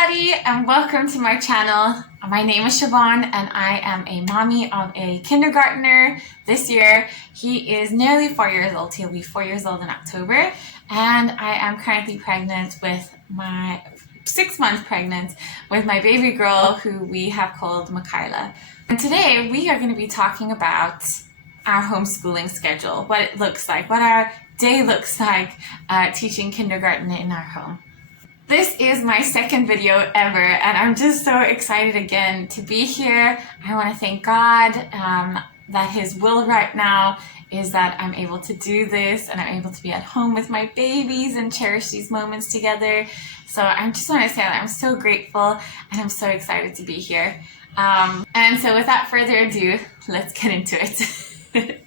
everybody, and welcome to my channel. My name is Siobhan and I am a mommy of a kindergartner this year. He is nearly 4 years old. He'll be 4 years old in October, and I am currently pregnant with my 6 months pregnant with my baby girl, who we have called Michaela. And today we are going to be talking about our homeschooling schedule, what it looks like, what our day looks like teaching kindergarten in our home. This is my second video ever, and I'm just so excited again to be here. I want to thank God that His will right now is that I'm able to do this and I'm able to be at home with my babies and cherish these moments together. So I just want to say that I'm so grateful and I'm so excited to be here. And so without further ado, let's get into it.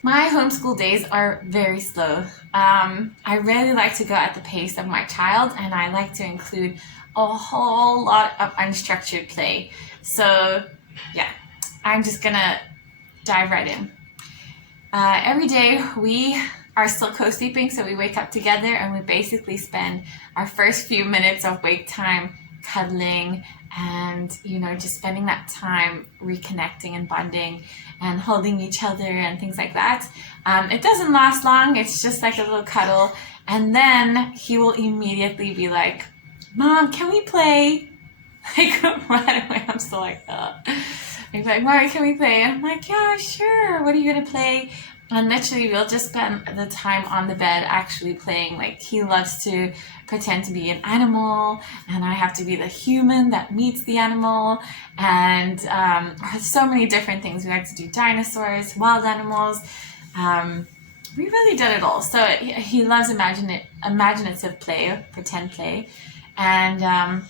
My homeschool days are very slow. I really like to go at the pace of my child, and I like to include a whole lot of unstructured play. So yeah, I'm just gonna dive right in. Every day we are still co-sleeping, so we wake up together and we basically spend our first few minutes of wake time cuddling and, just spending that time reconnecting and bonding and holding each other and things like that. It doesn't last long. It's just like a little cuddle. And then he will immediately be like, "Mom, can we play?" Like right away, I'm still like, He's like, "Mom, can we play?" And I'm like, "Yeah, sure. What are you going to play?" And literally we'll just spend the time on the bed actually playing. Like, he loves to pretend to be an animal, and I have to be the human that meets the animal, and so many different things. We like to do dinosaurs, wild animals. We really did it all. So he loves imaginative play, pretend play, and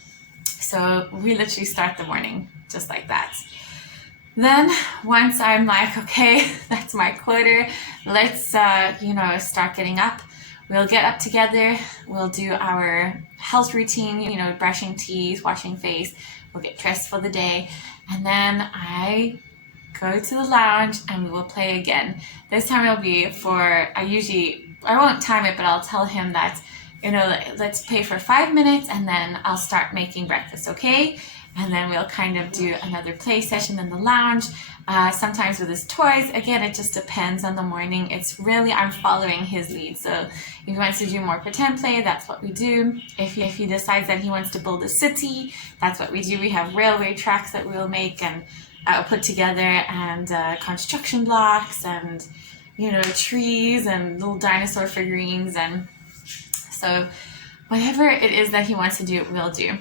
so we literally start the morning just like that. Then once I'm like, okay, that's my quota, let's start getting up. We'll get up together, we'll do our health routine, brushing teeth, washing face, we'll get dressed for the day, and then I go to the lounge and we will play again. This time it'll be I won't time it, but I'll tell him that, let's play for 5 minutes and then I'll start making breakfast, okay? And then we'll kind of do another play session in the lounge, sometimes with his toys. Again, it just depends on the morning. I'm following his lead. So if he wants to do more pretend play, that's what we do. If he decides that he wants to build a city, that's what we do. We have railway tracks that we'll make and put together, and construction blocks, and trees and little dinosaur figurines. And so whatever it is that he wants to do, we'll do.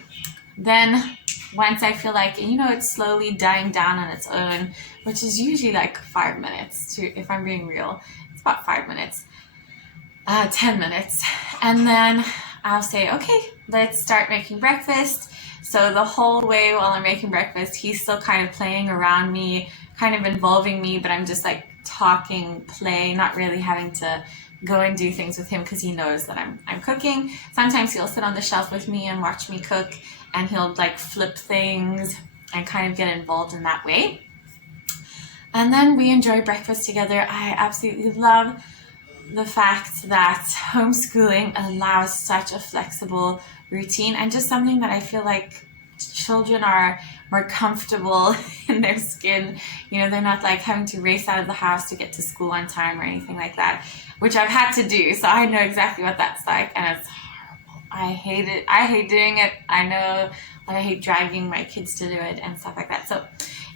Then once I feel like, it's slowly dying down on its own, which is usually like 5 minutes, if I'm being real, it's about 5 minutes, 10 minutes. And then I'll say, okay, let's start making breakfast. So the whole way while I'm making breakfast, he's still kind of playing around me, kind of involving me, but I'm just like talking, play, not really having to go and do things with him because he knows that I'm cooking. Sometimes he'll sit on the shelf with me and watch me cook, and he'll like flip things and kind of get involved in that way. And then we enjoy breakfast together. I absolutely love the fact that homeschooling allows such a flexible routine, and just something that I feel like children are more comfortable in their skin. They're not like having to race out of the house to get to school on time or anything like that, which I've had to do. So I know exactly what that's like, and it's horrible. I hate it. I hate doing it. I know that I hate dragging my kids to do it and stuff like that. So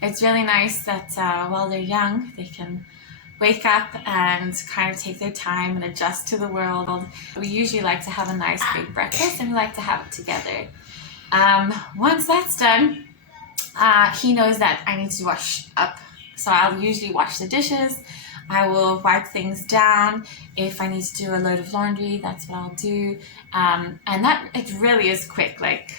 it's really nice that while they're young, they can wake up and kind of take their time and adjust to the world. We usually like to have a nice big breakfast, and we like to have it together. Once that's done, he knows that I need to wash up. So I'll usually wash the dishes. I will wipe things down. If I need to do a load of laundry, that's what I'll do. And that, it really is quick. Like,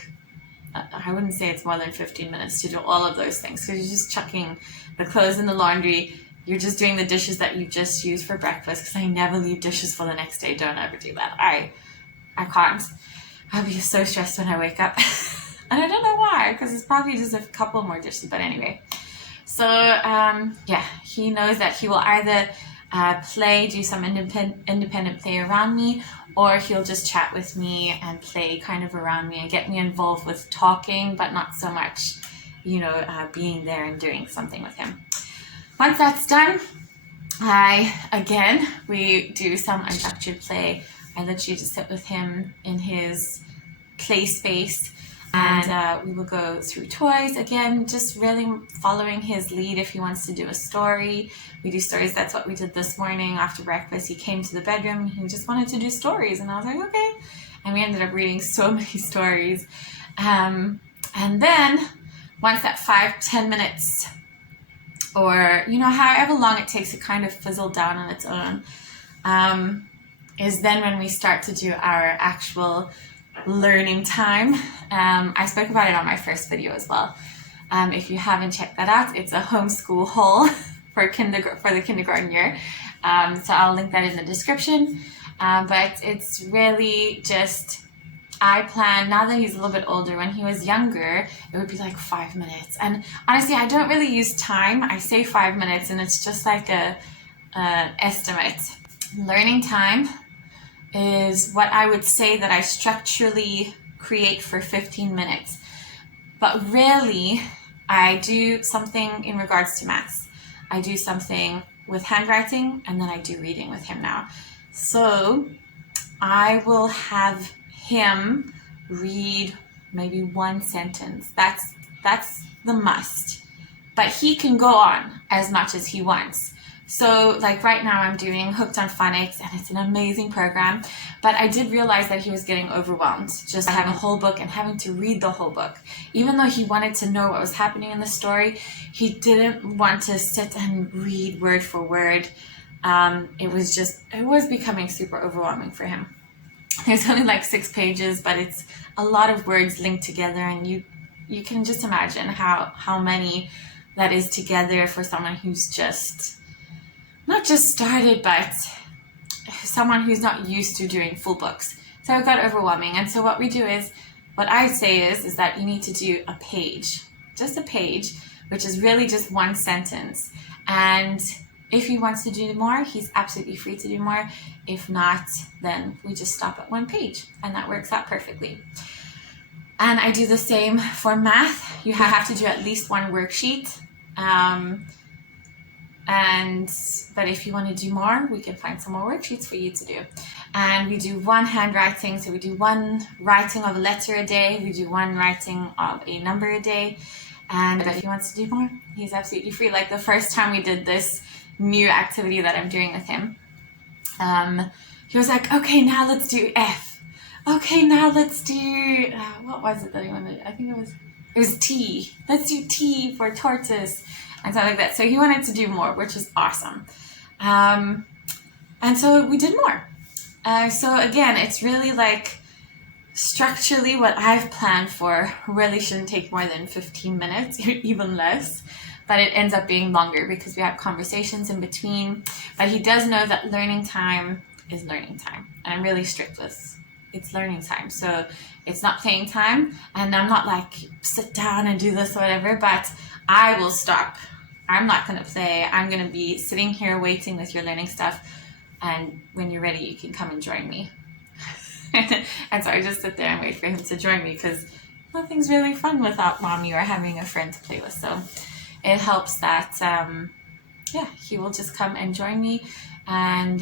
I wouldn't say it's more than 15 minutes to do all of those things. So you're just chucking the clothes in the laundry. You're just doing the dishes that you just used for breakfast, because I never leave dishes for the next day. Don't ever do that. I can't. I'll be so stressed when I wake up. And I don't know why, because it's probably just a couple more dishes. But anyway. So, he knows that he will either do some independent play around me, or he'll just chat with me and play kind of around me and get me involved with talking, but not so much, being there and doing something with him. Once that's done, we do some unstructured play. I literally just sit with him in his play space, and we will go through toys again, just really following his lead. If he wants to do a story, we do stories. That's what we did this morning after breakfast. He came to the bedroom, he just wanted to do stories, and I was like, okay, and we ended up reading so many stories. And then once that 5-10 minutes, or however long it takes to kind of fizzle down on its own, is then when we start to do our actual learning time. I spoke about it on my first video as well. If you haven't checked that out, it's a homeschool haul for the kindergarten year. So I'll link that in the description. But it's really just, I plan, now that he's a little bit older, when he was younger, it would be like 5 minutes. And honestly, I don't really use time. I say 5 minutes and it's just like a estimate. Learning time is what I would say that I structurally create for 15 minutes. But really, I do something in regards to maths. I do something with handwriting, and then I do reading with him now. So I will have him read maybe one sentence. That's the must. But he can go on as much as he wants. So like right now I'm doing Hooked on Phonics, and it's an amazing program, but I did realize that he was getting overwhelmed just having a whole book and having to read the whole book. Even though he wanted to know what was happening in the story, he didn't want to sit and read word for word. It was becoming super overwhelming for him. There's only like 6 pages, but it's a lot of words linked together, and you can just imagine how many that is together for someone who's just not just started, but someone who's not used to doing full books. So it got overwhelming. And so what I say is that you need to do a page, just a page, which is really just one sentence. And if he wants to do more, he's absolutely free to do more. If not, then we just stop at one page, and that works out perfectly. And I do the same for math. You have to do at least one worksheet. But if you want to do more, we can find some more worksheets for you to do. And we do one handwriting, so we do one writing of a letter a day, we do one writing of a number a day. And if he wants to do more, he's absolutely free. Like the first time we did this new activity that I'm doing with him, he was like, okay, now let's do F. Okay, now let's do, what was it that he wanted? I think it was T. Let's do T for tortoise. And stuff like that. So he wanted to do more, which is awesome. And so we did more. So again, it's really like structurally what I've planned for really shouldn't take more than 15 minutes, even less. But it ends up being longer because we have conversations in between. But he does know that learning time is learning time. And I'm really strict with it's learning time. So it's not playing time. And I'm not like, sit down and do this or whatever. But I will stop. I'm not going to play. I'm going to be sitting here waiting with your learning stuff. And when you're ready, you can come and join me. And so I just sit there and wait for him to join me because nothing's really fun without mommy or having a friend to play with. So it helps that, he will just come and join me. And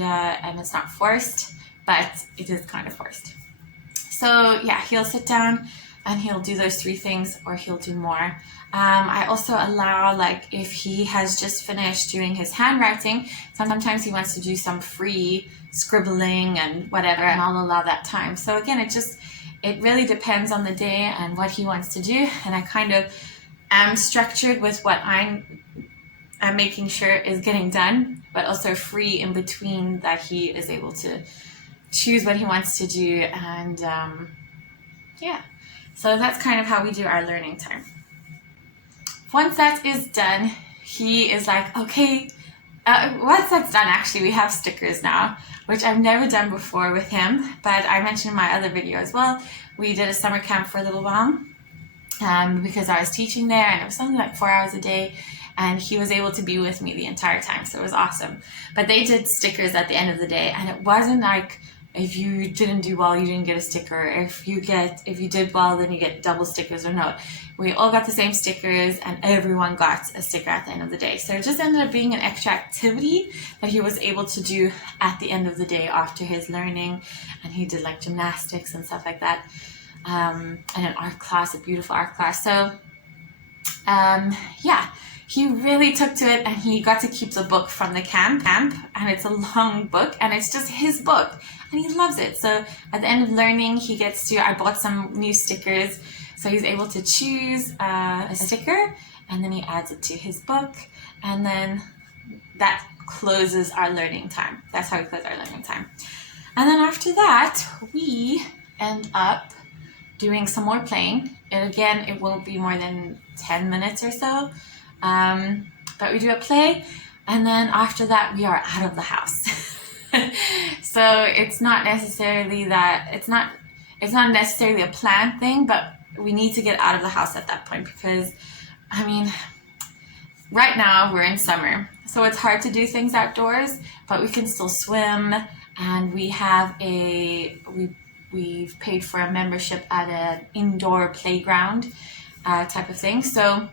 it's not forced, but it is kind of forced. So yeah, he'll sit down and he'll do those 3 things, or he'll do more. I also allow, like, if he has just finished doing his handwriting, sometimes he wants to do some free scribbling and whatever, and I'll allow that time. So again, it really depends on the day and what he wants to do, and I kind of am structured with what I'm making sure is getting done, but also free in between, that he is able to choose what he wants to do. And so that's kind of how we do our learning time. Once that is done, he is like, okay, once that's done, actually, we have stickers now, which I've never done before with him, but I mentioned in my other video as well. We did a summer camp for a little while because I was teaching there, and it was something like 4 hours a day, and he was able to be with me the entire time, so it was awesome. But they did stickers at the end of the day, and it wasn't like if you didn't do well, you didn't get a sticker. If you did well, then you get double stickers or no. We all got the same stickers and everyone got a sticker at the end of the day. So it just ended up being an extra activity that he was able to do at the end of the day after his learning. And he did like gymnastics and stuff like that. And an art class, a beautiful art class. So yeah, he really took to it, and he got to keep the book from the camp, and it's a long book, and it's just his book, and he loves it. So at the end of learning, I bought some new stickers, so he's able to choose a sticker, and then he adds it to his book, and then that closes our learning time. That's how we close our learning time. And then after that, we end up doing some more playing. And again, it won't be more than 10 minutes or so. But we do a play, and then after that we are out of the house. So it's not necessarily a planned thing, but we need to get out of the house at that point, because I mean, right now we're in summer, so it's hard to do things outdoors, but we can still swim, and we've paid for a membership at an indoor playground type of thing. So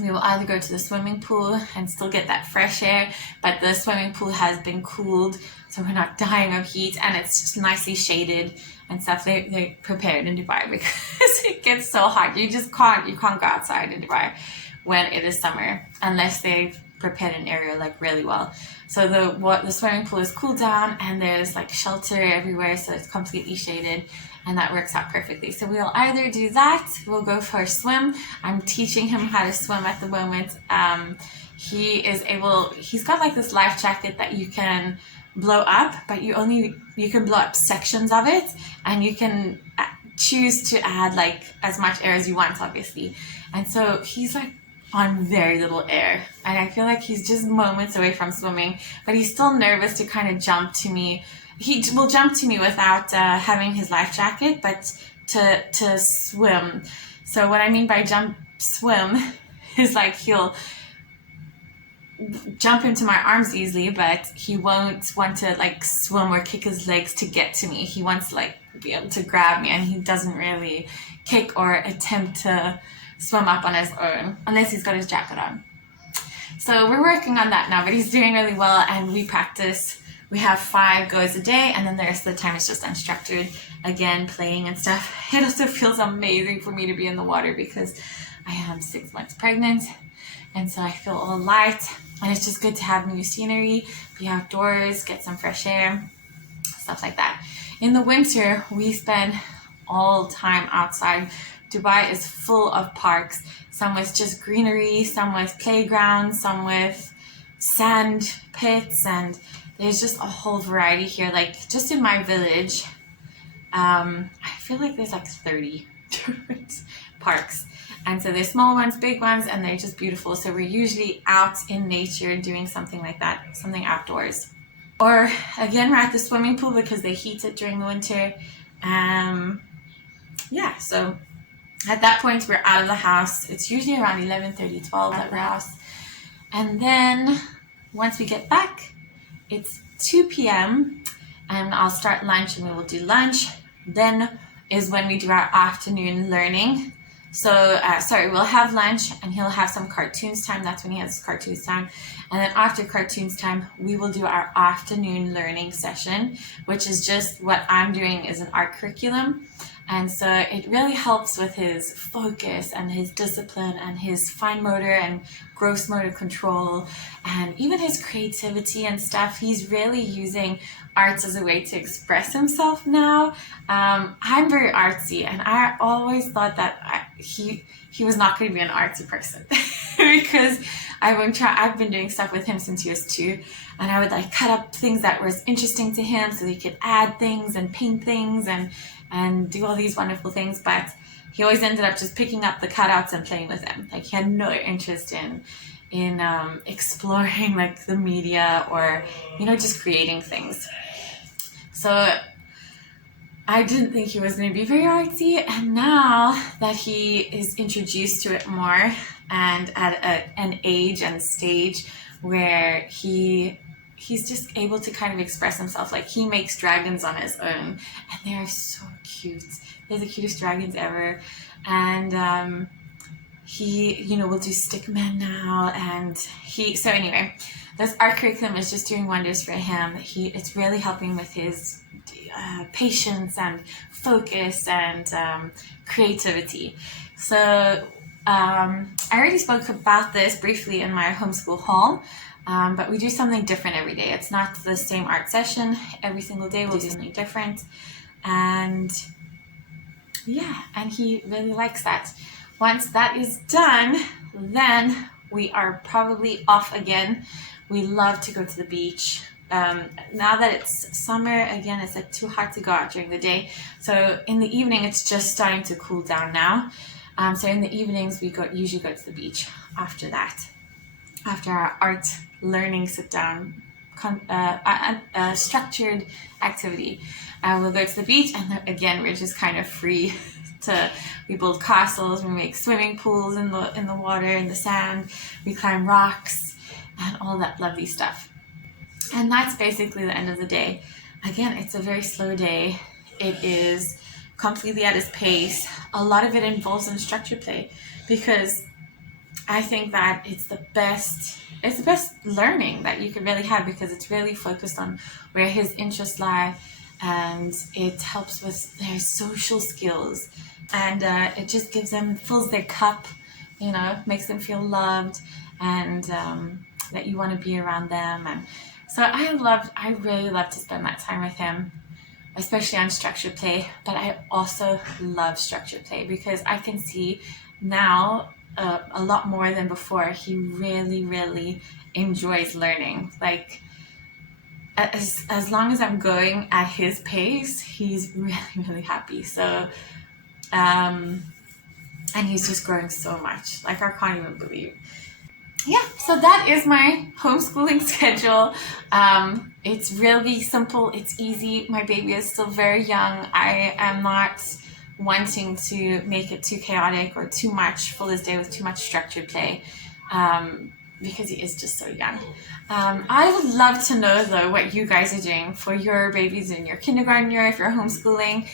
we will either go to the swimming pool and still get that fresh air, but the swimming pool has been cooled, so we're not dying of heat, and it's just nicely shaded and stuff. They prepared in Dubai because it gets so hot. You can't go outside in Dubai when it is summer unless they've prepared an area like really well. So the swimming pool is cooled down, and there's like shelter everywhere, so it's completely shaded, and that works out perfectly. So we'll either do that, we'll go for a swim. I'm teaching him how to swim at the moment. He's got like this life jacket that you can blow up, but you can blow up sections of it, and you can choose to add like as much air as you want, obviously. And so he's like on very little air, and I feel like he's just moments away from swimming, but he's still nervous to kind of jump to me. He will jump to me without having his life jacket, but to swim. So what I mean by swim is like he'll jump into my arms easily, but he won't want to like swim or kick his legs to get to me. He wants to like be able to grab me, and he doesn't really kick or attempt to swim up on his own unless he's got his jacket on. So we're working on that now, but he's doing really well, and we practice. We have 5 goes a day, and then the rest of the time it's just unstructured, again, playing and stuff. It also feels amazing for me to be in the water because I am 6 months pregnant, and so I feel all light, and it's just good to have new scenery, be outdoors, get some fresh air, stuff like that. In the winter, we spend all time outside. Dubai is full of parks, some with just greenery, some with playgrounds, some with sand pits, and there's just a whole variety here. Like just in my village, I feel like there's like 30 different parks. And so there's small ones, big ones, and they're just beautiful. So we're usually out in nature doing something like that, something outdoors. Or again, we're at the swimming pool because they heat it during the winter. Yeah, so at that point we're out of the house. It's usually around 11:30, 12 at our house. And then once we get back, it's 2 p.m. and I'll start lunch, and we will do lunch. Then is when we do our afternoon learning. So, we'll have lunch, and he'll have some cartoons time. That's when he has cartoons time. And then after cartoons time, we will do our afternoon learning session, which is just what I'm doing is an art curriculum. And so it really helps with his focus and his discipline and his fine motor and gross motor control and even his creativity and stuff. He's really using arts as a way to express himself now. I'm very artsy, and I always thought that he was not going to be an artsy person because I've been doing stuff with him since he was 2, and I would like cut up things that was interesting to him so he could add things and paint things and do all these wonderful things, but he always ended up just picking up the cutouts and playing with them. Like he had no interest in exploring like the media or, just creating things. So I didn't think he was going to be very artsy, and now that he is introduced to it more and at an age and stage where he he's just able to kind of express himself. Like, he makes dragons on his own, and they are so cute. They're the cutest dragons ever. And he, you know, will do stickmen now, and so anyway, our curriculum is just doing wonders for him. It's really helping with his patience and focus and creativity. So I already spoke about this briefly in my homeschool haul, but we do something different every day. It's not the same art session every single day. We'll do something different, and yeah, and he really likes that. Once that is done, then we are probably off again. We love to go to the beach. Now that it's summer, again, it's like too hot to go out during the day. So in the evening, it's just starting to cool down now. So in the evenings, we usually go to the beach after that. After our art learning sit down, structured activity. We'll go to the beach, and again, we're just kind of free. We build castles, we make swimming pools in the water, in the sand, we climb rocks, and all that lovely stuff. And that's basically the end of the day. Again, it's a very slow day. It is completely at his pace. A lot of it involves unstructured play, because I think that it's the best learning that you could really have, because it's really focused on where his interests lie, and it helps with their social skills, and it just fills their cup, you know, makes them feel loved, and that you want to be around them. And so I really love to spend that time with him, especially on structured play. But I also love structured play, because I can see now a lot more than before, he really, really enjoys learning. Like, as long as I'm going at his pace, he's really, really happy. So, and he's just growing so much. Like, I can't even believe. Yeah, so that is my homeschooling schedule. It's really simple. It's easy. My baby is still very young. I am not wanting to make it too chaotic or too much, fill his day with too much structured play, because he is just so young. I would love to know, though, what you guys are doing for your babies in your kindergartner, if you're homeschooling,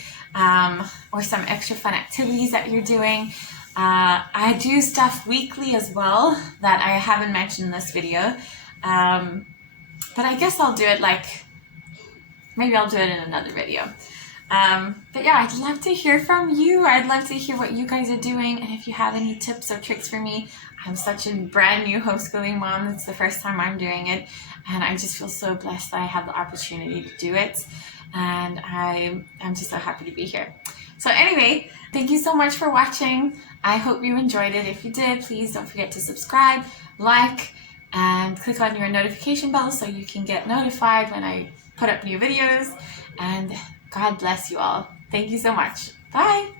or some extra fun activities that you're doing. I do stuff weekly as well that I haven't mentioned in this video, but I guess I'll do it maybe I'll do it in another video. But yeah, I'd love to hear from you. I'd love to hear what you guys are doing, and if you have any tips or tricks for me. I'm such a brand new homeschooling mom. It's the first time I'm doing it, and I just feel so blessed that I have the opportunity to do it, and I'm just so happy to be here. So anyway, thank you so much for watching. I hope you enjoyed it. If you did, please don't forget to subscribe, like, and click on your notification bell so you can get notified when I put up new videos. And God bless you all. Thank you so much. Bye.